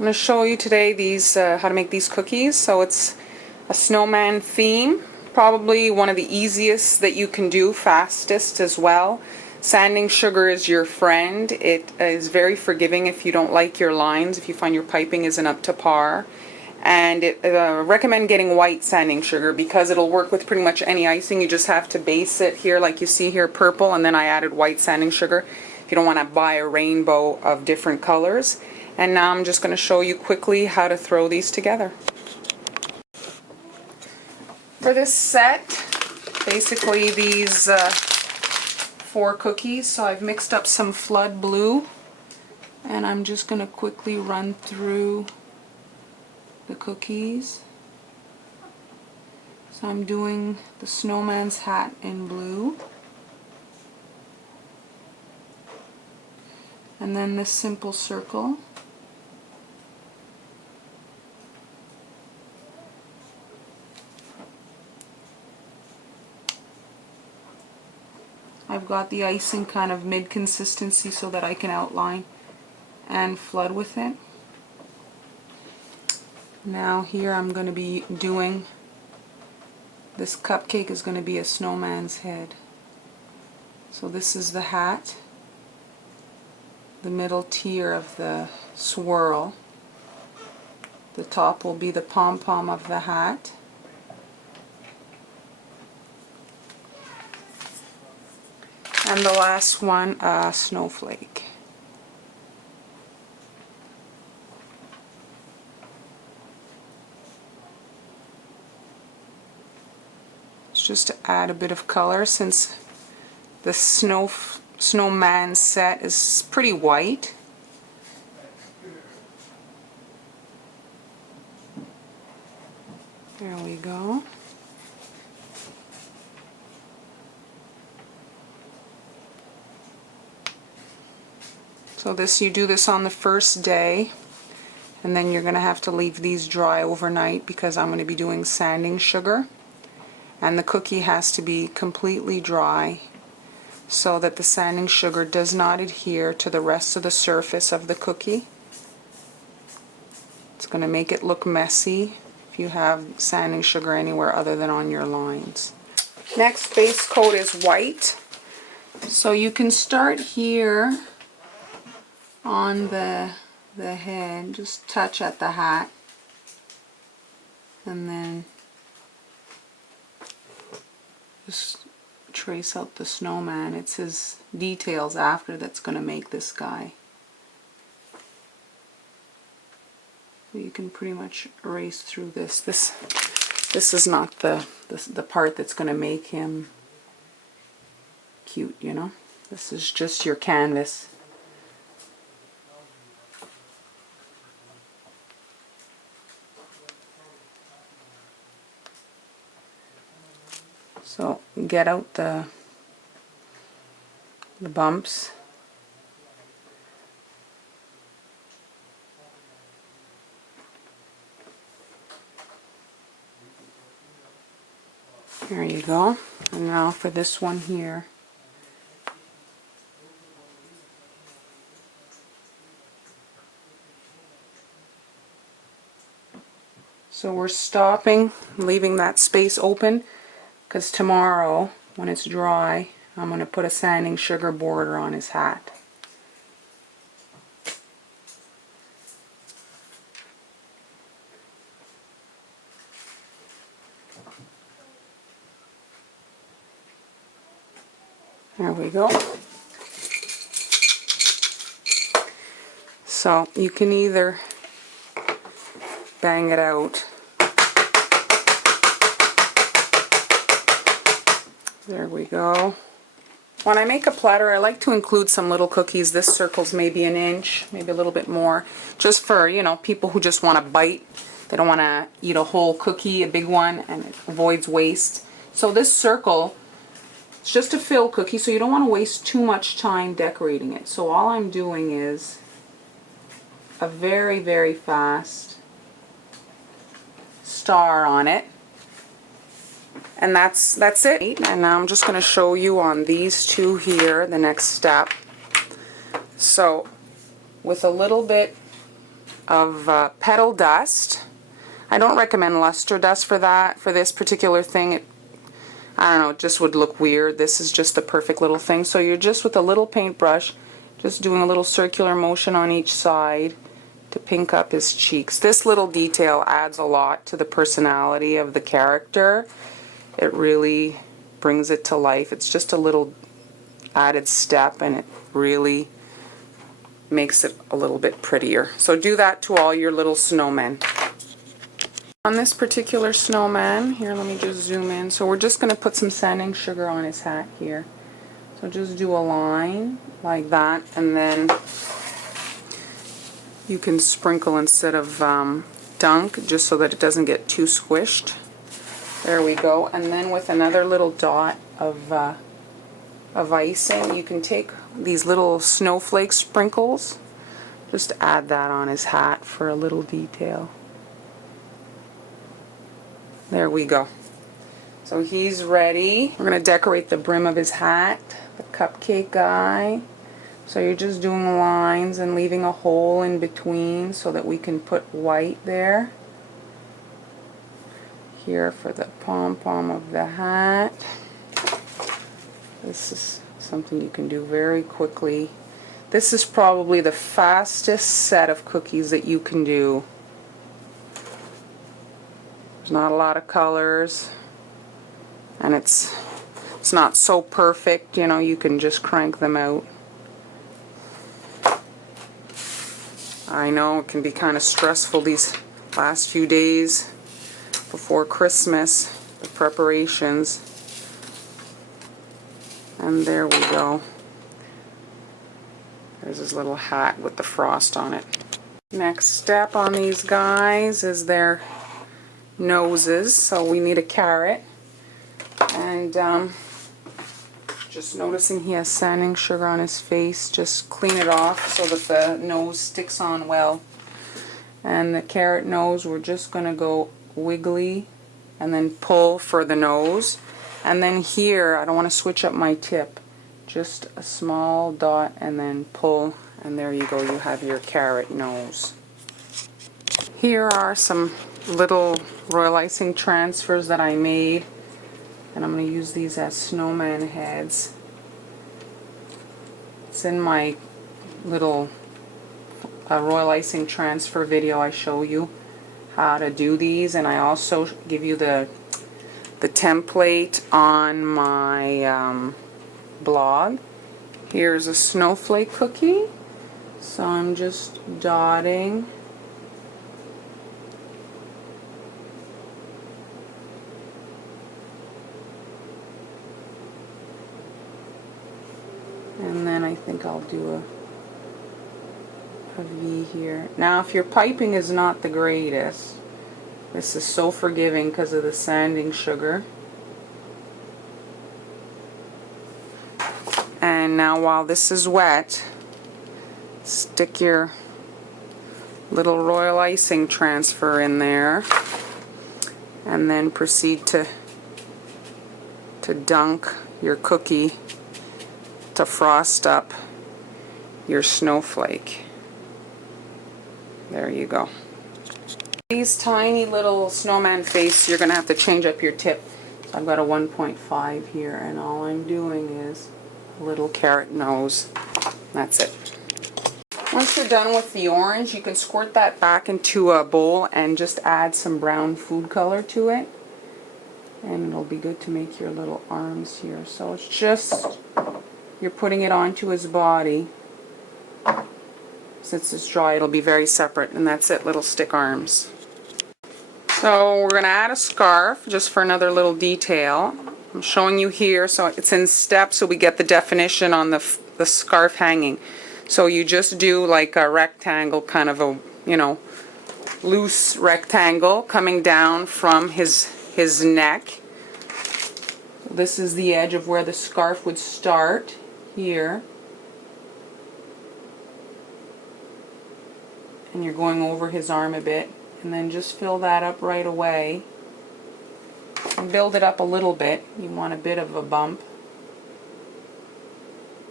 I'm going to show you today these how to make these cookies. So it's a snowman theme, probably one of the easiest that you can do, fastest as well. Sanding sugar is your friend. It is very forgiving if you don't like your lines, if you find your piping isn't up to par. And recommend getting white sanding sugar because it'll work with pretty much any icing. You just have to base it here like you see here, purple, and then I added white sanding sugar if you don't want to buy a rainbow of different colors. And now I'm just going to show you quickly how to throw these together. For this set, basically these 4 cookies, so I've mixed up some flood blue and I'm just going to quickly run through the cookies. So I'm doing the snowman's hat in blue, and then this simple circle, I've got the icing kind of mid consistency so that I can outline and flood with it. Now here I'm going to be doing, this cupcake is going to be a snowman's head. So this is the hat, the middle tier of the swirl. The top will be the pom-pom of the hat. And the last one, a snowflake. It's just to add a bit of color since the snowman set is pretty white. There we go. So this, you do this on the first day, and then you're going to have to leave these dry overnight because I'm going to be doing sanding sugar, and the cookie has to be completely dry so that the sanding sugar does not adhere to the rest of the surface of the cookie. It's going to make it look messy if you have sanding sugar anywhere other than on your lines. Next base coat is white. So you can start here on the head, just touch at the hat, and then just trace out the snowman. It's his details after that's going to make this guy. So you can pretty much erase through this. This is not the part that's going to make him cute, you know. This is just your canvas. So get out the bumps. There you go. And now for this one here. So we're stopping, leaving that space open, because tomorrow, when it's dry, I'm going to put a sanding sugar border on his hat. There we go. So you can either bang it out. There we go. When I make a platter, I like to include some little cookies. This circle's maybe an inch, maybe a little bit more, just for, you know, people who just want to bite. They don't want to eat a whole cookie, a big one, and it avoids waste. So this circle, it's just a fill cookie, so you don't want to waste too much time decorating it. So all I'm doing is a very, very fast star on it. And that's it. And now I'm just going to show you on these two here the next step. So with a little bit of petal dust. I don't recommend luster dust for that. For this particular thing, I don't know, it just would look weird. This is just the perfect little thing. So you're just with a little paintbrush, just doing a little circular motion on each side to pink up his cheeks. This little detail adds a lot to the personality of the character. It really brings it to life. It's just a little added step, and it really makes it a little bit prettier. So do that to all your little snowmen. On this particular snowman, here, let me just zoom in. So we're just going to put some sanding sugar on his hat here. So just do a line like that, and then you can sprinkle instead of dunk, just so that it doesn't get too squished. There we go. And then with another little dot of icing, you can take these little snowflake sprinkles, just add that on his hat for a little detail. There we go. So he's ready. We're going to decorate the brim of his hat, the cupcake guy. So you're just doing lines and leaving a hole in between so that we can put white there. Here for the pom-pom of the hat. This is something you can do very quickly. This is probably the fastest set of cookies that you can do. There's not a lot of colors, and it's not so perfect, you know, you can just crank them out. I know it can be kind of stressful these last few days before Christmas, the preparations. And there we go. There's his little hat with the frost on it. Next step on these guys is their noses. So we need a carrot. And just noticing he has sanding sugar on his face, just clean it off so that the nose sticks on well. And the carrot nose, we're just going to go wiggly and then pull for the nose. And then here, I don't want to switch up my tip, just a small dot and then pull, and there you go, you have your carrot nose. Here are some little royal icing transfers that I made, and I'm going to use these as snowman heads. It's in my little royal icing transfer video. I show you how to do these, and I also give you the template on my blog. Here's a snowflake cookie, so I'm just dotting. And then I think I'll do a V here. Now if your piping is not the greatest, this is so forgiving because of the sanding sugar. And now while this is wet, stick your little royal icing transfer in there, and then proceed to dunk your cookie to frost up your snowflake. There you go. These tiny little snowman face, you're going to have to change up your tip. So I've got a 1.5 here, and all I'm doing is a little carrot nose. That's it. Once you're done with the orange, you can squirt that back into a bowl and just add some brown food color to it. And it'll be good to make your little arms here. So it's just, you're putting it onto his body. Since it's dry, it'll be very separate, and that's it, little stick arms. So we're going to add a scarf just for another little detail. I'm showing you here, so it's in steps so we get the definition on the scarf hanging. So you just do like a rectangle, kind of a, you know, loose rectangle coming down from his neck. This is the edge of where the scarf would start here. And you're going over his arm a bit, and then just fill that up right away and build it up a little bit. You want a bit of a bump,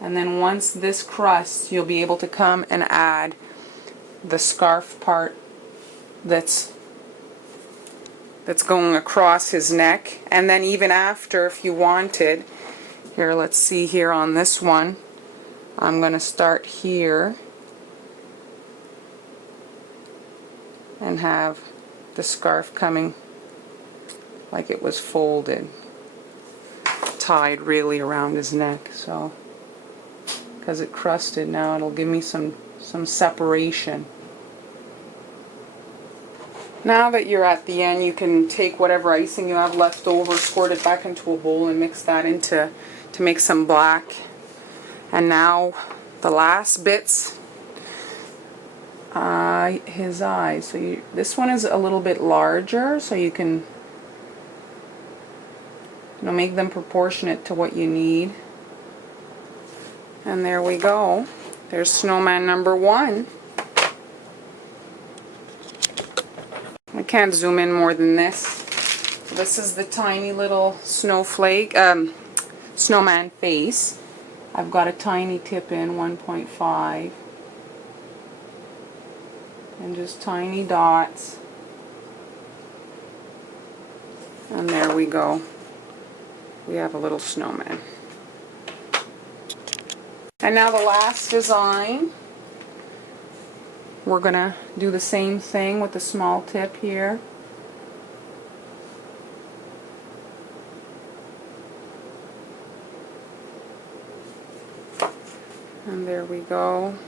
and then once this crusts, you'll be able to come and add the scarf part that's going across his neck. And then even after, if you wanted, here, let's see here on this one, I'm going to start here and have the scarf coming like it was folded, tied really around his neck. So because it crusted, now it'll give me some separation. Now that you're at the end, you can take whatever icing you have left over, squirt it back into a bowl, and mix that into to make some black. And now the last bits, his eyes. So this one is a little bit larger, so you can make them proportionate to what you need. And there we go. There's snowman number 1. I can't zoom in more than this. This is the tiny little snowflake, snowman face. I've got a tiny tip in, 1.5. And just tiny dots. And there we go. We have a little snowman. And now the last design, we're going to do the same thing with the small tip here. And there we go.